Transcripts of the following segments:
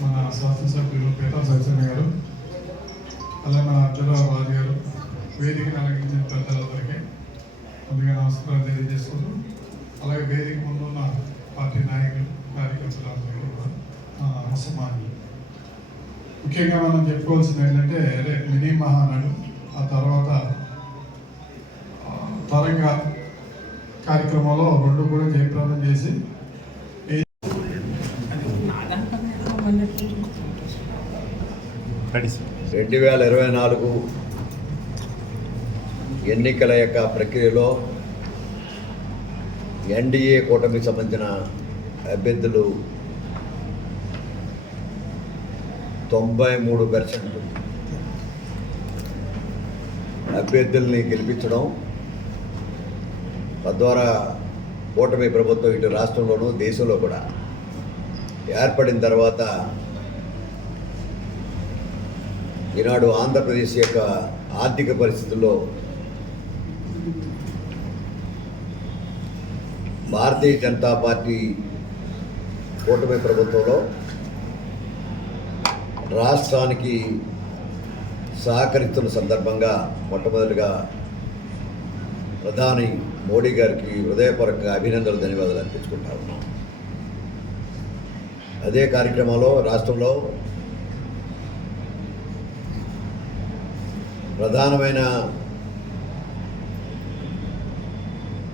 మన శాసనసభ్యులు పీతా సత్యనారాయణ గారు, అలాగే మన అర్జునరావు రాజు గారు, వేదికను అలంకరించిన పెద్దలందరికీ ముందుగా నమస్కారం తెలియజేసుకుంటూ, అలాగే వేదిక ముందు ఉన్న పార్టీ నాయకులు, కార్యకర్తలందరికీ కూడా అసమాన్యులు. ముఖ్యంగా మనం చెప్పుకోవాల్సింది ఏంటంటే రేపు మినీ మహానాడు, ఆ తర్వాత తరంగ కార్యక్రమంలో రెండు కూడా జయప్రదం చేసి 2024 ఎన్నికల యొక్క ప్రక్రియలో ఎన్డీఏ కూటమికి సంబంధించిన అభ్యర్థులు 93% అభ్యర్థుల్ని గెలిపించడం, తద్వారా కూటమి ప్రభుత్వం ఇటు రాష్ట్రంలోనూ దేశంలో కూడా ఏర్పడిన తర్వాత ఈనాడు ఆంధ్రప్రదేశ్ యొక్క ఆర్థిక పరిస్థితుల్లో భారతీయ జనతా పార్టీ కూటమి ప్రభుత్వంలో రాష్ట్రానికి సహకరిస్తున్న సందర్భంగా మొట్టమొదటిగా ప్రధాని మోడీ గారికి హృదయపూర్వకంగా అభినందనలు, ధన్యవాదాలు అర్పించుకుంటా ఉన్నాం. అదే కార్యక్రమంలో రాష్ట్రంలో ప్రధానమైన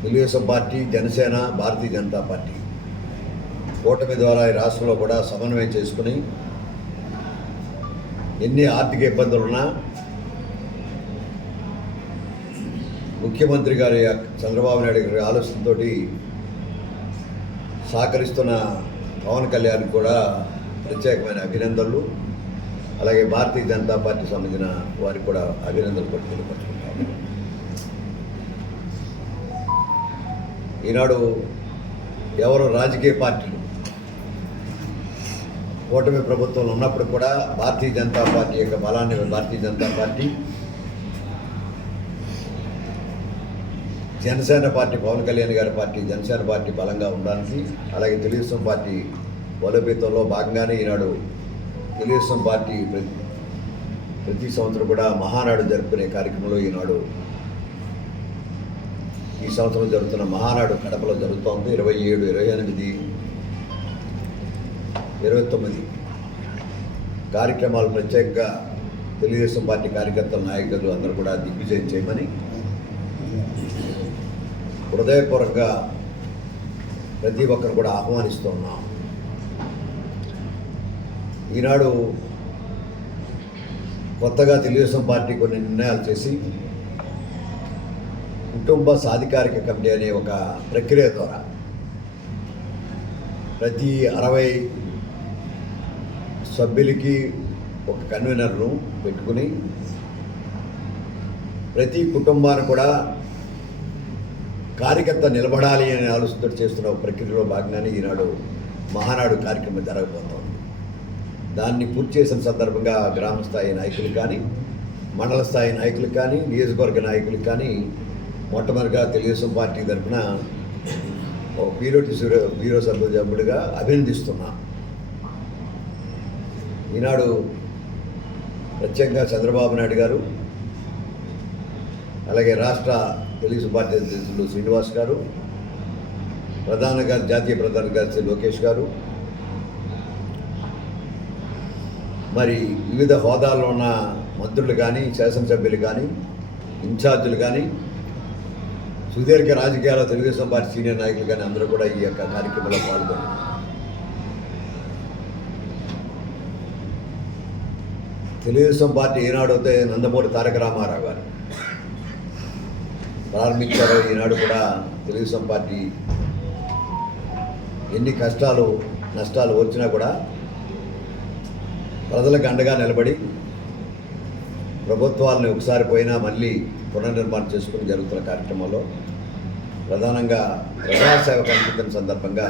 తెలుగుదేశం పార్టీ, జనసేన, భారతీయ జనతా పార్టీ కూటమి ద్వారా ఈ రాష్ట్రంలో కూడా సమన్వయం చేసుకుని ఎన్ని ఆర్థిక ఇబ్బందులున్నా ముఖ్యమంత్రి గారి చంద్రబాబు నాయుడు గారి ఆలోచనతో సహకరిస్తున్న పవన్ కళ్యాణ్ కూడా ప్రత్యేకమైన అభినందనలు, అలాగే భారతీయ జనతా పార్టీ సంబంధించిన వారికి కూడా అభినందనలు కూడా తెలియపరుచుకుంటాము. ఈనాడు ఎవరు రాజకీయ పార్టీలు కూటమి ప్రభుత్వంలో ఉన్నప్పుడు కూడా భారతీయ జనతా పార్టీ యొక్క బలాన్ని భారతీయ జనతా పార్టీ, జనసేన పార్టీ, పవన్ కళ్యాణ్ గారి పార్టీ జనసేన పార్టీ బలంగా ఉండడానికి, అలాగే తెలుగుదేశం పార్టీ బలోపేతంలో భాగంగానే ఈనాడు తెలుగుదేశం పార్టీ ప్రతి సంవత్సరం కూడా మహానాడు జరుపుకునే కార్యక్రమంలో ఈనాడు ఈ సంవత్సరం జరుగుతున్న మహానాడు కడపలో జరుగుతోంది. 27, 28, 29 కార్యక్రమాలు ప్రత్యేకంగా తెలుగుదేశం పార్టీ కార్యకర్తల, నాయకులు అందరూ కూడా దిగ్విజయం చేయమని హృదయపూర్వకంగా ప్రతి ఒక్కరు కూడా ఆహ్వానిస్తూ ఉన్నాం. ఈనాడు కొత్తగా తెలుగుదేశం పార్టీ కొన్ని నిర్ణయాలు చేసి కుటుంబ సాధికారిక కమిటీ అనే ఒక ప్రక్రియ ద్వారా ప్రతి 60 సభ్యులకి ఒక కన్వీనర్ను పెట్టుకుని ప్రతి కుటుంబాన్ని కూడా కార్యకర్త నిలబడాలి అనే ఆలోచనతో చేస్తున్న ప్రక్రియలో భాగంగానే ఈనాడు మహానాడు కార్యక్రమం జరగబోతోంది. దాన్ని పూర్తి చేసిన సందర్భంగా గ్రామ స్థాయి నాయకులు కానీ, మండల స్థాయి నాయకులు కానీ, నియోజకవర్గ నాయకులు కానీ మొట్టమొదటిగా తెలుగుదేశం పార్టీ తరఫున బ్యూరో సభ్యుడిగా అభినందిస్తున్నా. ఈనాడు ప్రత్యేకంగా చంద్రబాబు నాయుడు గారు, అలాగే రాష్ట్ర తెలుగుదేశం పార్టీ అధ్యక్షులు శ్రీనివాస్ గారు, జాతీయ ప్రధాన కార్యదర్శి లోకేష్ గారు, మరి వివిధ హోదాల్లో ఉన్న మంత్రులు కానీ, శాసనసభ్యులు కానీ, ఇన్ఛార్జీలు కానీ, సుదీర్ఘ రాజకీయాల్లో తెలుగుదేశం పార్టీ సీనియర్ నాయకులు కానీ అందరూ కూడా ఈ యొక్క కార్యక్రమంలో పాల్గొన్నారు. తెలుగుదేశం పార్టీ ఈనాడు అయితే నందమూరి తారక రామారావు గారు ప్రారంభించారు. ఈనాడు కూడా తెలుగుదేశం పార్టీ ఎన్ని కష్టాలు నష్టాలు వచ్చినా కూడా ప్రజలకు అండగా నిలబడి ప్రభుత్వాలను ఒకసారి పోయినా మళ్ళీ పునర్నిర్మాణం చేసుకుని జరుగుతున్న కార్యక్రమంలో ప్రధానంగా ప్రజాసేవకు అంకితం సందర్భంగా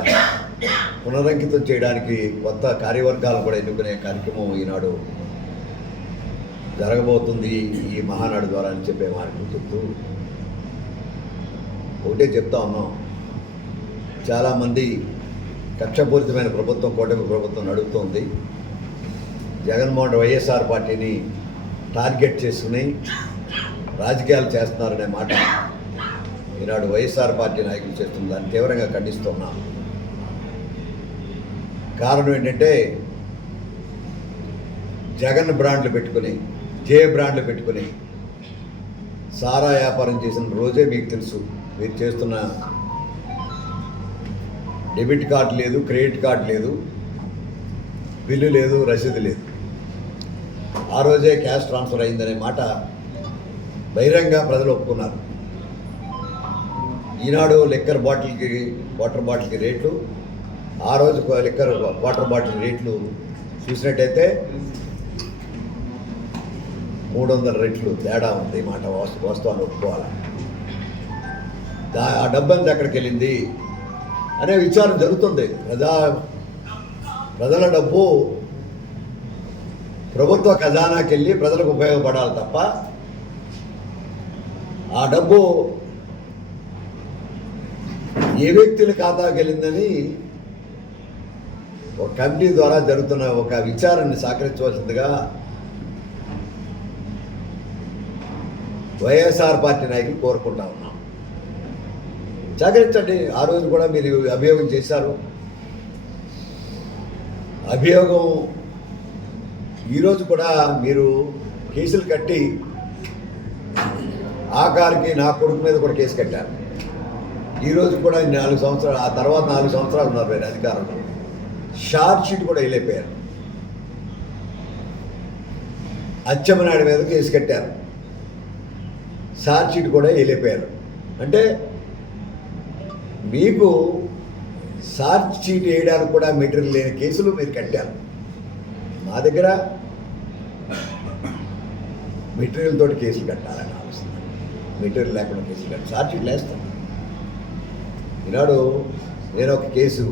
పునరంకితం చేయడానికి కొత్త కార్యవర్గాలను కూడా ఎన్నుకునే కార్యక్రమం ఈనాడు జరగబోతుంది ఈ మహానాడు ద్వారా అని చెప్పే మాటలు చెప్తూ ఒకటే చెప్తా ఉన్నాం. చాలామంది కక్షపూరితమైన ప్రభుత్వం, కూటమి ప్రభుత్వం నడుపుతోంది. జగన్మోహన్ వైఎస్ఆర్ పార్టీని టార్గెట్ చేసుకుని రాజకీయాలు చేస్తున్నారనే మాట ఈనాడు వైఎస్ఆర్ పార్టీ నాయకులు చేస్తున్న దాన్ని తీవ్రంగా ఖండిస్తున్నాం. కారణం ఏంటంటే జగన్ బ్రాండ్లు పెట్టుకుని బ్రాండ్లు పెట్టుకుని సారా వ్యాపారం చేసిన రోజే మీకు తెలుసు. మీరు చేస్తున్న డెబిట్ కార్డు లేదు, క్రెడిట్ కార్డు లేదు, బిల్లు లేదు, రసీదు లేదు. ఆ రోజే క్యాష్ ట్రాన్స్ఫర్ అయిందనే మాట బహిరంగ ప్రజలు ఒప్పుకున్నారు. ఈనాడు వాటర్ బాటిల్కి రేట్లు, ఆ రోజు వాటర్ బాటిల్ రేట్లు చూసినట్టయితే 300 రెట్లు తేడా ఉంది. మాట వాస్తవాన్ని ఒప్పుకోవాలి. ఆ డబ్బంతా ఎక్కడికి వెళ్ళింది అనే విచారణ జరుగుతుంది. ప్రజల డబ్బు ప్రభుత్వ ఖజానాకి వెళ్ళి ప్రజలకు ఉపయోగపడాలి తప్ప ఆ డబ్బు ఏ వ్యక్తుల ఖాతాకి వెళ్ళిందని ఒక కమిటీ ద్వారా జరుగుతున్న ఒక విచారణని సహకరించవలసిందిగా వైఎస్ఆర్ పార్టీ నాయకులు కోరుకుంటా ఉన్నాం. సహకరించండి. ఆ రోజు కూడా మీరు అభియోగం చేశారు. అభియోగం ఈరోజు కూడా మీరు కేసులు కట్టి ఆఖరికి నా కొడుకు మీద కూడా కేసు కట్టారు. ఈరోజు కూడా 4 సంవత్సరాలు, ఆ తర్వాత 4 సంవత్సరాలు ఉన్నారు మీరు అధికారంలో. షార్ట్ షీట్ కూడా వెళ్ళిపోయారు. అచ్చెన్నాయుడు మీద కేసు కట్టారు. షార్ట్ షీట్ కూడా వెళ్ళిపోయారు. అంటే మీకు షార్ట్ షీట్ వేయడానికి కూడా మెటీరియల్ లేని కేసులు మీరు కట్టారు. మా దగ్గర మెటీరియల్ తోటి కేసులు కట్టాలని ఆలోచన. మెటీరియల్ లేకుండా కేసులు కట్టాలి, షార్ట్ షీట్లు వేస్తాం. ఈనాడు నేను ఒక కేసు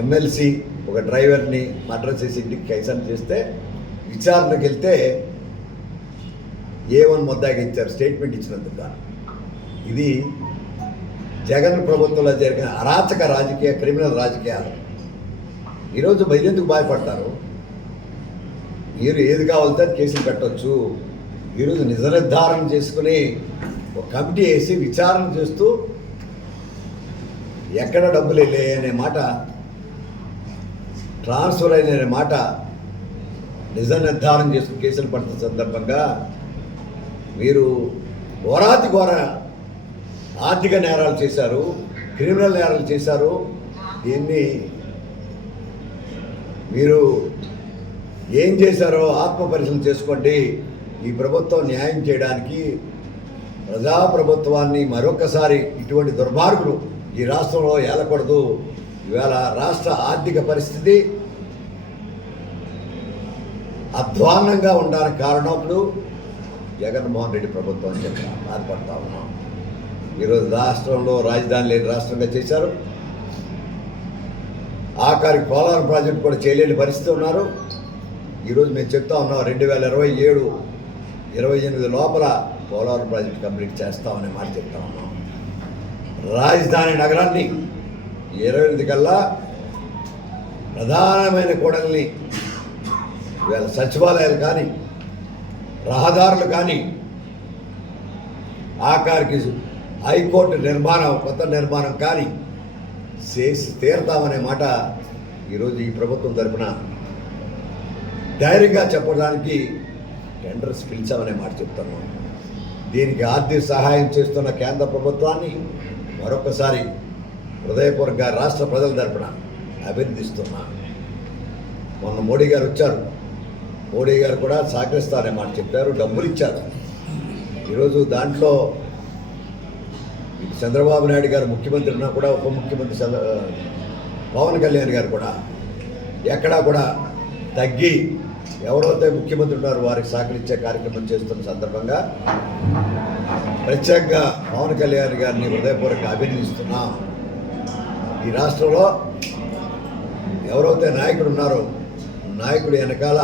ఎమ్మెల్సీ ఒక డ్రైవర్ని మర్డర్ చేసి ఇంటికి కైసం చేస్తే విచారణకు వెళ్తే A1 ముద్దాకి ఇచ్చారు స్టేట్మెంట్ ఇచ్చినందుకు. ఇది జగన్ ప్రభుత్వంలో జరిగిన అరాచక రాజకీయ క్రిమినల్ రాజకీయాలు. ఈరోజు ఎందుకు భయపడతారు? మీరు ఏది కావాలంటే కేసులు కట్టవచ్చు. ఈరోజు నిజ నిర్ధారణ చేసుకుని ఒక కమిటీ వేసి విచారణ చేస్తూ ఎక్కడ డబ్బులు వెళ్ళాయి అనే మాట, ట్రాన్స్ఫర్ అయిన మాట నిజ నిర్ధారణ చేసుకుని కేసులు పడుతున్న సందర్భంగా మీరు ఘోరాతి ఘోర ఆర్థిక నేరాలు చేశారు, క్రిమినల్ నేరాలు చేశారు. దీన్ని మీరు ఏం చేశారో ఆత్మ పరిశీలన చేసుకోండి. ఈ ప్రభుత్వం న్యాయం చేయడానికి, ప్రజాప్రభుత్వాన్ని మరొకసారి ఇటువంటి దుర్మార్గులు ఈ రాష్ట్రంలో ఏలకూడదు. ఇవాళ రాష్ట్ర ఆర్థిక పరిస్థితి అధ్వాన్నంగా ఉండడానికి కారణం జగన్మోహన్ రెడ్డి ప్రభుత్వం అని చెప్పి బాధపడతా ఉన్నాం. ఈరోజు రాష్ట్రంలో రాజధాని లేని రాష్ట్రంగా చేశారు. ఆఖరికి పోలవరం ప్రాజెక్టు కూడా చేయలేని పరిస్థితి ఉన్నారు. ఈరోజు మేము చెప్తా ఉన్నాం 2027-28 లోపల పోలవరం ప్రాజెక్టు కంప్లీట్ చేస్తామనే మాట చెప్తా ఉన్నాం. రాజధాని నగరాన్ని 28 కల్లా ప్రధానమైన కూడల్ని ఇవాళ సచివాలయాలు కానీ, రహదారులు కానీ, ఆఖరికి హైకోర్టు నిర్మాణం, కొత్త నిర్మాణం కానీ చేసి తీరతామనే మాట ఈరోజు ఈ ప్రభుత్వం తరపున ధైర్యంగా చెప్పడానికి టెండర్స్ పిలిచామనే మాట చెప్తున్నాం. దీనికి ఆర్థిక సహాయం చేస్తున్న కేంద్ర ప్రభుత్వాన్ని మరొకసారి హృదయపూర్వకంగా రాష్ట్ర ప్రజల తరపున అభినందిస్తున్నా. మొన్న మోడీ గారు వచ్చారు. మోడీ గారు కూడా సహకరిస్తారనే మాట చెప్పారు, డబ్బులు ఇచ్చారు. ఈరోజు దాంట్లో చంద్రబాబు నాయుడు గారు ముఖ్యమంత్రి ఉన్నా కూడా, ఉప ముఖ్యమంత్రి పవన్ కళ్యాణ్ గారు కూడా ఎక్కడా కూడా తగ్గి ఎవరైతే ముఖ్యమంత్రి ఉన్నారో వారికి సహకరించే కార్యక్రమం చేస్తున్న సందర్భంగా ప్రత్యేకంగా పవన్ కళ్యాణ్ గారిని హృదయపూర్వకంగా అభినందిస్తున్నాం. ఈ రాష్ట్రంలో ఎవరైతే నాయకుడు ఉన్నారో, నాయకుడు వెనకాల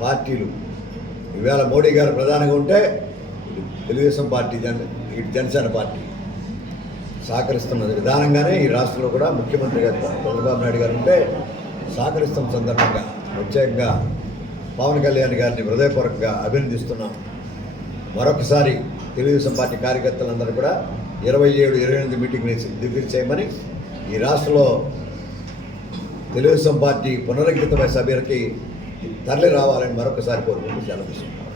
పార్టీలు, ఈవేళ మోడీ గారు ప్రధానంగా ఉంటే తెలుగుదేశం పార్టీ, ఇటు జనసేన పార్టీ సహకరిస్తున్న విధానంగానే ఈ రాష్ట్రంలో కూడా ముఖ్యమంత్రి గారు చంద్రబాబు నాయుడు గారు ఉంటే సహకరిస్తున్న సందర్భంగా ప్రత్యేకంగా పవన్ కళ్యాణ్ గారిని హృదయపూర్వకంగా అభినందిస్తున్నాం. మరొకసారి తెలుగుదేశం పార్టీ కార్యకర్తలందరూ కూడా 27-28 మీటింగ్ని దిగ్విజయం చేయమని, ఈ రాష్ట్రంలో తెలుగుదేశం పార్టీ పునరంకితమైన సభ్యులకి తరలి రావాలని మరొకసారి కోరుకుంటూ సెలవు తీసుకుంటాం.